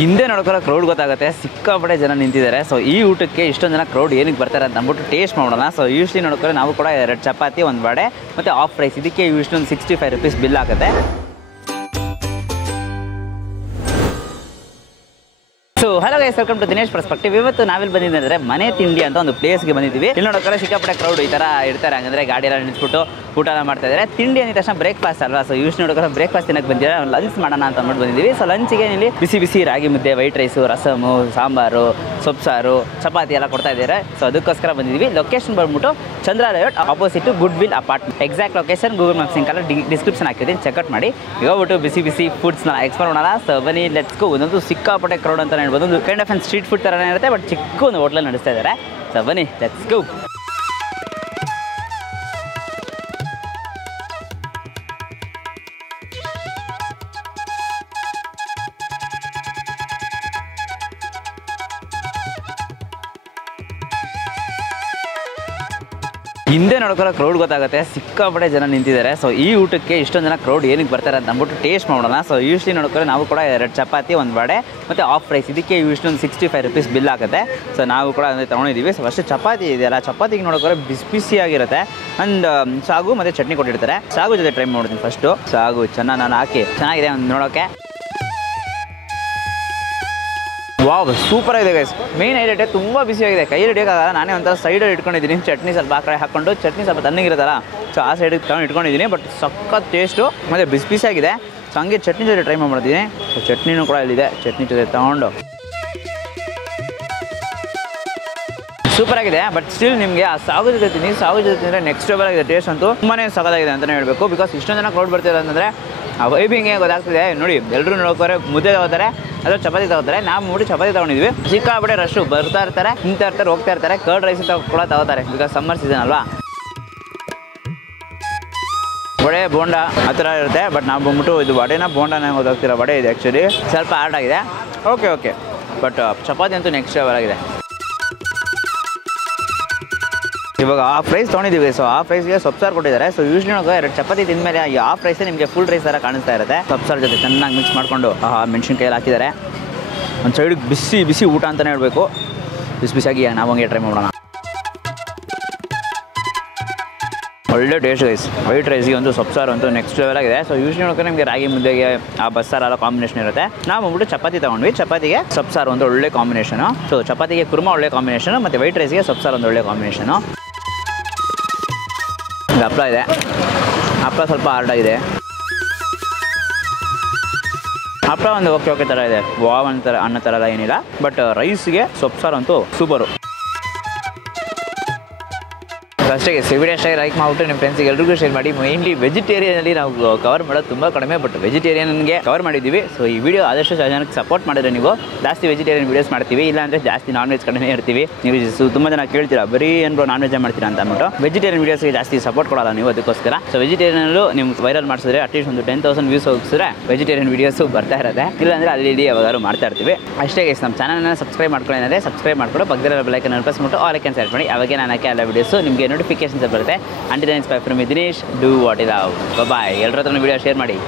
ಹಿಂದೆ ನೋಡ್ಕೊಳ್ಳೋ ಕ್ರೌಡ್ ಗೊತ್ತಾಗುತ್ತೆ, ಸಿಕ್ಕಾಪಟ್ಟೆ ಜನ ನಿಂತಿದ್ದಾರೆ. ಸೊ ಈ ಊಟಕ್ಕೆ ಇಷ್ಟೊಂದು ಜನ ಕ್ರೌಡ್ ಏನಕ್ಕೆ ಬರ್ತಾರೆ ಅಂತ ಅಂದ್ಬಿಟ್ಟು ಟೇಸ್ಟ್ ಮಾಡೋಣ. ಸೊ ಯೂಶ್ವಲಿ ನೋಡ್ಕೊಳ್ಳೋ ನಾವು ಕೂಡ 2 ಚಪಾತಿ 1 ವಡೆ ಮತ್ತು ಆಫ್ ರೈಸ್, ಇದಕ್ಕೆ ಯೂಶ್ವಲಿ ಒಂದು 65 ರೂಪೀಸ್ ಬಿಲ್ ಆಗುತ್ತೆ. So hello guys, welcome to Dinesh perspective. ಇವತ್ತು ನಾವಿಲ್ಲಿ ಬಂದಿದ್ದೆ ಅಂದರೆ ಮನೆ ತಿಂಡಿ ಅಂತ ಒಂದು ಪ್ಲೇಸ್ಗೆ ಬಂದಿದ್ದೀವಿ. ಇಲ್ಲಿ ನೋಡೋಕೆ ಸಿಕ್ಕಾಪಟ್ಟೆ ಕ್ರೌಡ್ ಈ ಥರ ಇರ್ತಾರೆ, ಹಂಗಂದ್ರೆ ಗಾಡಿ ಎಲ್ಲ ನಿಲ್ಸ್ಬಿಟ್ಟು ಊಟ ಮಾಡ್ತಾ ಇದ್ದಾರೆ. ತಿಂಡಿ ಅಂದ ತಕ್ಷಣ ಬ್ರೇಕ್ಫಾಸ್ಟ್ ಅಲ್ವಾ, ಸೊ ಯೂಸ್ ನೋಡೋಕೆ ಬ್ರೇಕ್ಫಾಸ್ಟ್ ತಿನ್ನಕ್ಕೆ ಬಂದಿದ್ದಾರೆ, ಲಂಚ್ ಮಾಡೋಣ ಅಂತ ಅಂದ್ಬಿಟ್ಟು ಬಂದಿದ್ದೀವಿ. ಸೊ ಲಂಚಿಗೆ ಇಲ್ಲಿ ಬಿಸಿ ಬಿಸಿ ರಾಗಿ ಮುದ್ದೆ, ವೈಟ್ ರೈಸು, ರಸಮು, ಸಾಂಬಾರು, ಸೊಪ್ಪು ಸಾರು, ಚಪಾತಿ ಎಲ್ಲ ಕೊಡ್ತಾ ಇದ್ದಾರೆ. ಸೊ ಅದಕ್ಕೋಸ್ಕರ ಬಂದಿದ್ದೀವಿ. ಲೊಕೇಶನ್ ಬಂದ್ಬಿಟ್ಟು Chandra layout opposite good will apartment. Exact location Google Maps ಲಿಂಕಲ್ಲ ಡಿಸ್ಕ್ರಿಪ್ಷನ್ ಹಾಕಿದ್ದೀನಿ, ಚೆಕ್ಔಟ್ ಮಾಡಿ. ಹೋಗ್ಬಿಟ್ಟು ಬಿಸಿ ಬಿಸಿ ಫುಡ್ಸ್ನ ಎಕ್ಸ್ಪ್ಲೋರ್ ಮಾಡೋಣ. ಸೊ ಬನ್ನಿ, ಲೆಟ್ಸ್ ಗೋ. ಒಂದೊಂದು ಸಿಕ್ಕಾಪಟ್ಟೆ ಕ್ರೌಡ್ ಅಂತ ಹೇಳ್ಬೋದು, ಒಂದು ಕೈಂಡ್ ಆಫ್ ಸ್ಟ್ರೀಟ್ ಫುಡ್ ಥರನೇ ಇರುತ್ತೆ, ಬಟ್ ಚಿಕ್ಕ ಒಂದು ಹೋಟ್ಲಲ್ಲಿ ನಡೆಸ್ತಾ ಇದ್ದಾರೆ. ಸೊ ಬನ್ನಿ, ಲೆಟ್ಸ್ ಗೋ. ಹಿಂದೆ ನೋಡ್ಕೊಳ್ಳೋ ಕ್ರೌಡ್ ಗೊತ್ತಾಗುತ್ತೆ, ಸಿಕ್ಕಾಪಟ್ಟೆ ಜನ ನಿಂತಿದ್ದಾರೆ. ಸೊ ಈ ಊಟಕ್ಕೆ ಇಷ್ಟೊಂದು ಜನ ಕ್ರೌಡ್ ಏನಕ್ಕೆ ಬರ್ತಾರೆ ಅಂತ ಅಂದ್ಬಿಟ್ಟು ಟೇಸ್ಟ್ ಮಾಡೋಣ. ಸೊ ಯೂಶ್ವಲಿ ನೋಡ್ಕೊಳ್ಳೋ ನಾವು ಕೂಡ 2 ಚಪಾತಿ 1 ವಡೆ ಮತ್ತು ಆಫ್ ರೈಸ್, ಇದಕ್ಕೆ ಯೂಶ್ವಲಿ ಒಂದು 65 ರೂಪೀಸ್ ಬಿಲ್ ಆಗುತ್ತೆ. ಸೊ ನಾವು ಕೂಡ ಅಂದರೆ ತೊಗೊಂಡಿದ್ದೀವಿ. ಸೊ ಫಸ್ಟ್ ಚಪಾತಿ ಇದೆಯಲ್ಲ, ಚಪಾತಿಗೆ ನೋಡ್ಕೊಳ್ಳೋ ಬಿಸಿ ಬಿಸಿಯಾಗಿರುತ್ತೆ. ಆ್ಯಂಡ್ ಸಾಗು ಮತ್ತು ಚಟ್ನಿ ಕೊಟ್ಟಿರ್ತಾರೆ. ಸಾಗು ಜೊತೆ ಟ್ರೈ ಮಾಡ್ತೀನಿ ಫಸ್ಟು. ಸಾಗು ಚೆನ್ನಾಗಿ ನಾನು ಹಾಕಿ ಚೆನ್ನಾಗಿದೆ ಒಂದು ನೋಡೋಕ್ಕೆ. ವಾವ್, ಸೂಪರ್ ಆಗಿದೆ ಗೈಸ್. ಮೇನ್ ಹೈಲೈಟೇ ತುಂಬ ಬಿಸಿಯಾಗಿದೆ, ಕೈ ಹಿಡಿಯೋಕ್ಕಾಗಲ್ಲ. ನಾನೇ ಒಂಥರ ಸೈಡಲ್ಲಿ ಇಟ್ಕೊಂಡಿದ್ದೀನಿ, ಚಟ್ನಿ ಸ್ವಲ್ಪ ಆ ಕಡೆ ಹಾಕ್ಕೊಂಡು, ಚಟ್ನಿ ಸ್ವಲ್ಪ ತಣ್ಣಗಿರುತ್ತಲ್ಲ, ಸೊ ಆ ಸೈಡಿಗೆ ತಗೊಂಡು ಇಟ್ಕೊಂಡಿದ್ದೀನಿ. ಬಟ್ ಸಖತ್ ಟೇಸ್ಟು ಮತ್ತು ಬಿಸಿ ಬಿಸಿಯಾಗಿದೆ. ಸೊ ಹಂಗೆ ಚಟ್ನಿ ಜೊತೆ ಟ್ರೈ ಮಾಡ್ತೀನಿ. ಸೊ ಚಟ್ನಿನೂ ಕೂಡ ಇಲ್ಲಿದೆ, ಚಟ್ನಿ ಜೊತೆ ತೊಗೊಂಡು ಸೂಪರ್ ಆಗಿದೆ. ಬಟ್ ಸ್ಟಿಲ್ ನಿಮಗೆ ಆ ಸಾಗು ಜೊತೆ ತಿಂದರೆ ನೆಕ್ಸ್ಟ್ ಲೆವೆಲ್ ಆಗಿದೆ. ಟೇಸ್ಟ್ ಅಂತೂ ತುಂಬಾ ಸಖತ್ತಾಗಿದೆ ಅಂತಲೇ ಹೇಳಬೇಕು. ಬಿಕಾಸ್ ಇಷ್ಟೊಂದು ಜನ ಕ್ರೌಡ್ ಬರ್ತಿರೋ ಅಂತಂದರೆ ಆ ವೈಬಿಂಗೆ ಗೊತ್ತಾಗ್ತಿದೆ. ನೋಡಿ, ಎಲ್ಲರೂ ನೋಡ್ಕೋರೆ ಮುದ್ದೆ ತಗೋತಾರೆ, ಅಥವಾ ಚಪಾತಿ ತಗೋತಾರೆ. ನಾವು ನೋಡಿ ಚಪಾತಿ ತೊಗೊಂಡಿದ್ವಿ. ಸಿಕ್ಕಾಪಟ್ಟೆ ರಶ್ಶು, ಬರ್ತಾ ಇರ್ತಾರೆ, ತಿಂತಾ ಇರ್ತಾರೆ, ಹೋಗ್ತಾ ಇರ್ತಾರೆ. ಕರ್ಡ್ ರೈಸ್ ಕೂಡ ತಗೋತಾರೆ, ಬಿಕಾಸ್ ಸಮ್ಮರ್ ಸೀಸನ್ ಅಲ್ವಾ. ವಡೆ ಬೋಂಡ ಆ ಥರ ಇರುತ್ತೆ. ಬಟ್ ನಾವು ಬಂದ್ಬಿಟ್ಟು ಇದು ವಡೆನ ಬೋಂಡನೇ ಓದಾಗ್ತಿರೋ ವಡೆ ಇದೆ. ಆ್ಯಕ್ಚುಲಿ ಸ್ವಲ್ಪ ಹಾರ್ಡ್ ಆಗಿದೆ. ಓಕೆ ಬಟ್ ಚಪಾತಿ ಅಂತೂ ನೆಕ್ಸ್ಟ್ ಲೆವೆಲ್ ಆಗಿದೆ. ಇವಾಗ ಹಾಫ್ ರೈಸ್ ತೊಗೊಂಡಿದ್ದೀವಿ. ಸೊ ಹಾಫ್ ರೈಸ್ಗೆ ಸೊಪ್ಪು ಸಾರು ಕೊಟ್ಟಿದ್ದಾರೆ. ಸೊ ಯೂಶ್ವಲಿ 2 ಚಪಾತಿ ತಿಂದಮೇಲೆ ಈ ಹಾಫ್ ರೈಸೇ ನಿಮಗೆ ಫುಲ್ ರೈಸ್ ಥರ ಕಾಣಿಸ್ತಾ ಇರುತ್ತೆ. ಸೊಪ್ಪು ಸಾರು ಜೊತೆ ಚೆನ್ನಾಗಿ ಮಿಕ್ಸ್ ಮಾಡಿಕೊಂಡು ಮೆಣಸಿನ್ಕಾಯಲ್ಲಿ ಹಾಕಿದ್ದಾರೆ. ಒಂದು ಸೈಡಿಗೆ ಬಿಸಿ ಬಿಸಿ ಊಟ ಅಂತಲೇ ಹೇಳಬೇಕು. ಬಿಸಿ ಬಿಸಿಯಾಗಿ ನಾವು ಹಂಗೆ ಟ್ರೈ ಮಾಡೋಣ. ಒಳ್ಳೆ ಟೇಸ್ಟ್ ಗೈಸ್. ವೈಟ್ ರೈಸ್ಗೆ ಒಂದು ಸೊಪ್ಪು ಸಾರು ಅಂತೂ ನೆಕ್ಸ್ಟ್ ಲೆವೆಲ್ ಆಗಿದೆ. ಸೊ ಯೂಶ್ವಲಿ ನಿಮಗೆ ರಾಗಿ ಮುದ್ದೆಗೆ ಆ ಬಸ್ಸಾರೆಲ್ಲ ಕಾಂಬಿನೇಷನ್ ಇರುತ್ತೆ. ನಾವು ಬಂದ್ಬಿಟ್ಟು ಚಪಾತಿ ತೊಗೊಂಡ್ವಿ. ಚಪಾತಿಗೆ ಸೊಪ್ಪು ಸಾರು ಒಂದು ಒಳ್ಳೆ ಕಾಂಬಿನೇಷನು. ಸೊ ಚಪಾತಿಗೆ ಕುರ್ಮಾ ಒಳ್ಳೆ ಕಾಂಬಿನೇಷನು, ಮತ್ತು ವೈಟ್ ರೈಸ್ಗೆ ಸೊಪ್ಪು ಸಾರು ಒಂದು ಒಳ್ಳೆ ಕಾಂಬಿನೇಷನು. ಹಪ್ಪಳ ಇದೆ, ಹಪ್ಪಳ ಸ್ವಲ್ಪ ಹಾರ್ಡ್ ಆಗಿದೆ. ಹಪ್ಪಳ ಒಂದು ಓಕೆ ಥರ ಇದೆ, ವಾವ್ ಅಂತರ ಅನ್ನೋ ಥರ ಎಲ್ಲ ಏನಿಲ್ಲ. ಬಟ್ ರೈಸ್ಗೆ ಸೊಪ್ಪು ಸಾರು ಅಂತೂ ಸೂಪರು. ಅಷ್ಟೇ ವಿಡಿಯೋ ಅಷ್ಟೇ ಲೈಕ್ ಮಾಡಿಬಿಟ್ಟು ನಿಮ್ಮ ಫ್ರೆಂಡ್ಸಿಗೆ ಎಲ್ರಿಗೂ ಶೇರ್ ಮಾಡಿ. ಮೈನ್ಲಿ ವೆಜಿಟೇರಿಯನಲ್ಲಿ ನಾವು ಕವರ್ ಮಾಡೋದು ತುಂಬ ಕಡಿಮೆ, ಬಟ್ ವೆಜಿಟೇರಿಯನ್ಗೆ ಕವರ್ ಮಾಡಿದ್ದೀವಿ. ಸೊ ಈ ವಿಡಿಯೋ ಆದಷ್ಟು ಜನಕ್ಕೆ ಸಪೋರ್ಟ್ ಮಾಡಿದ್ರೆ ನೀವು ಜಾಸ್ತಿ ವೆಜಿಟೇರಿಯನ್ ವೀಡಿಯೋಸ್ ಮಾಡ್ತೀವಿ, ಇಲ್ಲಾಂದರೆ ಜಾಸ್ತಿ ನಾನ್ ವೆಜ್ ಕಡೆನೇ ಇರ್ತೀವಿ. ನೀವು ತುಂಬ ಜನ ಕೇಳ್ತೀರಾ ಬರೀ ಏನ್ರೋ ನಾನ್ ವೆಜ್ ಮಾಡ್ತೀರಾ ಅಂತ ಅಂದ್ಬಿಟ್ಟು. ವೆಜಿಟೇರಿಯನ್ ವೀಡಿಯೋಸ್ಗೆ ಜಾಸ್ತಿ ಸಪೋರ್ಟ್ ಕೊಡಲ್ಲ ನೀವು, ಅದಕ್ಕೋಸ್ಕರ. ಸೊ ವೆಜಿಟೇರಿಯನಲ್ಲೂ ನಿಮ್ಗೆ ವೈರಲ್ ಮಾಡಿಸಿದ್ರೆ ಅಟ್ಲೀಸ್ಟ್ ಒಂದು 10,000 ವ್ಯೂಸ್ ಹೋಗಿಸಿದ್ರೆ ವೆಜಿಟೇರಿಯನ್ ವೀಡಿಯೋಸು ಬರ್ತಾ ಇರುತ್ತೆ. ಇಲ್ಲಾಂದರೆ ಅಲ್ಲಿ ಯಾವಾಗಾದ್ರು ಮಾಡ್ತಾ ಇರ್ತೀವಿ. ಅಷ್ಟೇ ಗೈಸ್, ನಮ್ಮ ಚಾನಲ್ನ ಸಬ್ಸ್ಕ್ರೈಬ್ ಮಾಡ್ಕೊಳ್ಳೋದ್ರೆ ಸಬ್ಸ್ಕ್ರೈಬ್ ಮಾಡ್ಕೊಂಡು ಪಕ್ಕದಲ್ಲಿರೋ ಬೆಲ್ ಐಕಾನ್ ಪ್ರೆಸ್ ಮಾಡ್ಬಿಟ್ಟು ಆಲ್ ಐಕಾನ್ ಸೆಲೆಕ್ಟ್ ಮಾಡಿ. ಅವಾಗೆ ನಾನು ಹಾಕಿ ಎಲ್ಲ ವೀಡಿಯೋಸು ನಿಮಗೆ ನೋಟಿಫಿಕೇಶನ್ಸ್ ಬರುತ್ತೆ. Until then, it's bye from me, Dinesh. Do what you love. Bye-bye. ಎಲ್ಲರ ಹತ್ರ ವಿಡಿಯೋ ಶೇರ್ ಮಾಡಿ.